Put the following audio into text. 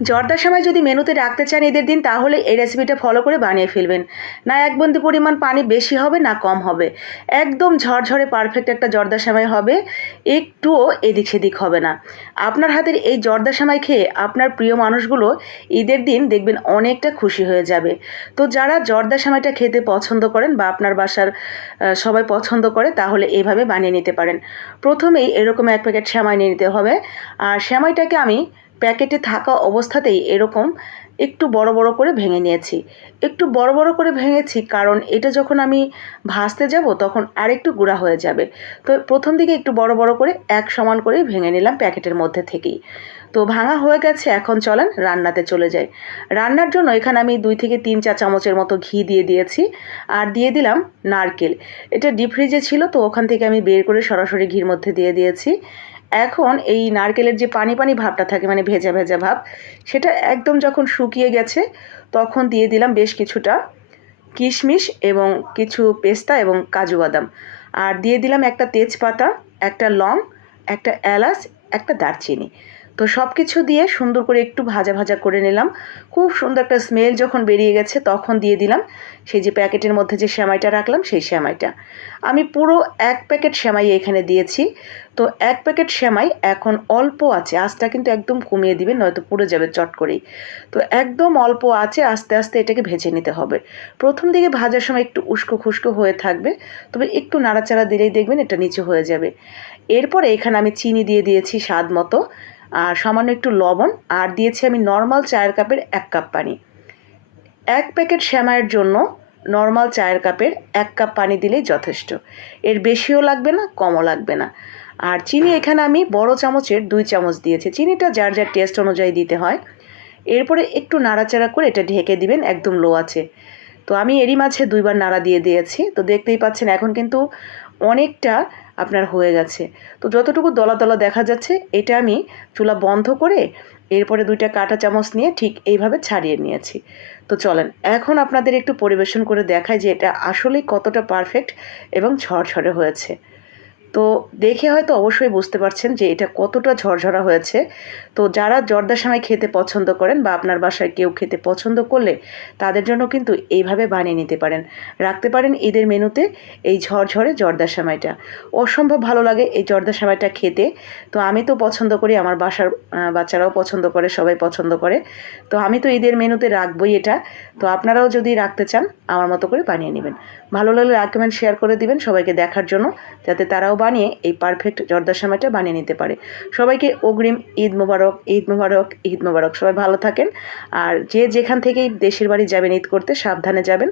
জর্দার সময় যদি মেনুতে রাখতে চান ঈদের দিন, তাহলে এই রেসিপিটা ফলো করে বানিয়ে ফেলবেন। না এক বন্দি পরিমাণ পানি বেশি হবে, না কম হবে। একদম ঝরঝরে পারফেক্ট একটা জর্দার সময় হবে, একটুও এদিক সেদিক হবে না। আপনার হাতের এই জর্দার সময় খেয়ে আপনার প্রিয় মানুষগুলো ঈদের দিন দেখবেন অনেকটা খুশি হয়ে যাবে। তো যারা জর্দার সময়টা খেতে পছন্দ করেন বা আপনার বাসার সবাই পছন্দ করে, তাহলে এইভাবে বানিয়ে নিতে পারেন। প্রথমেই এরকম এক প্যাকেট শ্যামাই নিয়ে নিতে হবে। আর শ্যামাইটাকে আমি প্যাকেটে থাকা অবস্থাতেই এরকম একটু বড় বড় করে ভেঙে নিয়েছি। একটু বড় বড় করে ভেঙেছি কারণ এটা যখন আমি ভাজতে যাব তখন আরেকটু গুঁড়া হয়ে যাবে। তো প্রথম দিকে একটু বড় বড় করে এক সমান করে ভেঙে নিলাম প্যাকেটের মধ্যে থেকেই। তো ভাঙা হয়ে গেছে, এখন চলেন রান্নাতে চলে যাই। রান্নার জন্য এখানে আমি দুই থেকে তিন চা চামচের মতো ঘি দিয়ে দিয়েছি আর দিয়ে দিলাম নারকেল। এটা ডিপ ফ্রিজে ছিল তো ওখান থেকে আমি বের করে সরাসরি ঘির মধ্যে দিয়ে দিয়েছি। এখন এই নারকেলের যে পানি পানি ভাবটা থাকে মানে ভেজা ভেজা ভাব, সেটা একদম যখন শুকিয়ে গেছে, তখন দিয়ে দিলাম বেশ কিছুটা কিশমিশ এবং কিছু পেস্তা এবং কাজু বাদাম। আর দিয়ে দিলাম একটা তেজপাতা, একটা লং, একটা এলাচ, একটা দারচিনি। তো সব কিছু দিয়ে সুন্দর করে একটু ভাজা ভাজা করে নিলাম। খুব সুন্দর একটা স্মেল যখন বেরিয়ে গেছে তখন দিয়ে দিলাম। সেই যে প্যাকেটের মধ্যে যে শ্যামাইটা রাখলাম সেই শ্যামাইটা আমি পুরো এক প্যাকেট শ্যামাই এখানে দিয়েছি। তো এক প্যাকেট শ্যামাই এখন অল্প আছে, আঁচটা কিন্তু একদম কমিয়ে দিবেন নয়তো পুড়ে যাবে চট করেই। তো একদম অল্প আছে, আস্তে আস্তে এটাকে ভেজে নিতে হবে। প্রথম দিকে ভাজার সময় একটু উস্কো খুস্কো হয়ে থাকবে, তবে একটু নাড়াচাড়া দিলেই দেখবেন এটা নিচু হয়ে যাবে। এরপরে এখানে আমি চিনি দিয়ে দিয়েছি স্বাদ মতো। আর সামান্য একটু লবণ, আর দিয়েছি আমি নর্মাল চায়ের কাপের এক কাপ পানি। এক প্যাকেট শ্যামায়ের জন্য নর্মাল চায়ের কাপের এক কাপ পানি দিলেই যথেষ্ট। এর বেশিও লাগবে না, কমও লাগবে না। আর চিনি এখানে আমি বড় চামচের দুই চামচ দিয়েছি। চিনিটা যার যার টেস্ট অনুযায়ী দিতে হয়। এরপরে একটু নাড়াচাড়া করে এটা ঢেকে দিবেন, একদম লো আছে। তো আমি এরই মাঝে দুইবার নাড়া দিয়ে দিয়েছি। তো দেখতেই পাচ্ছেন, এখন কিন্তু অনেকটা আপনার হয়ে গেছে। তো যতটুকু দলা দলা দেখা যাচ্ছে, এটা আমি চুলা বন্ধ করে এরপরে দুইটা কাটা চামচ নিয়ে ঠিক এইভাবে ছাড়িয়ে নিয়েছি। তো চলেন, এখন আপনাদের একটু পরিবেশন করে দেখায় যে এটা আসলেই কতটা পারফেক্ট এবং ঝরঝরে হয়েছে। তো দেখে হয়তো অবশ্যই বুঝতে পারছেন যে এটা কতটা ঝরঝরা হয়েছে। তো যারা জর্দার সামাই খেতে পছন্দ করেন বা আপনার বাসায় কেউ খেতে পছন্দ করলে তাদের জন্য কিন্তু এইভাবে বানিয়ে নিতে পারেন। রাখতে পারেন ঈদের মেনুতে এই ঝরঝরে জর্দার সময়টা অসম্ভব ভালো লাগে এই জর্দা সামাইটা খেতে। তো আমি তো পছন্দ করি, আমার বাসার বাচ্চারাও পছন্দ করে, সবাই পছন্দ করে। তো আমি তো ঈদের মেনুতে রাখবই এটা। তো আপনারাও যদি রাখতে চান, আমার মতো করে বানিয়ে নেবেন। ভালো লাগলে কমেন্ট, শেয়ার করে দিবেন সবাইকে দেখার জন্য, যাতে তারাও বানিয়ে এই পারফেক্ট জর্দার সময়টা বানিয়ে নিতে পারে। সবাইকে অগ্রিম ঈদ মুবারক ঈদ মুবারক ঈদ মুবারক। সবাই ভালো থাকেন। আর যে যেখান থেকেই দেশের বাড়ি যাবেন ঈদ করতে, সাবধানে যাবেন।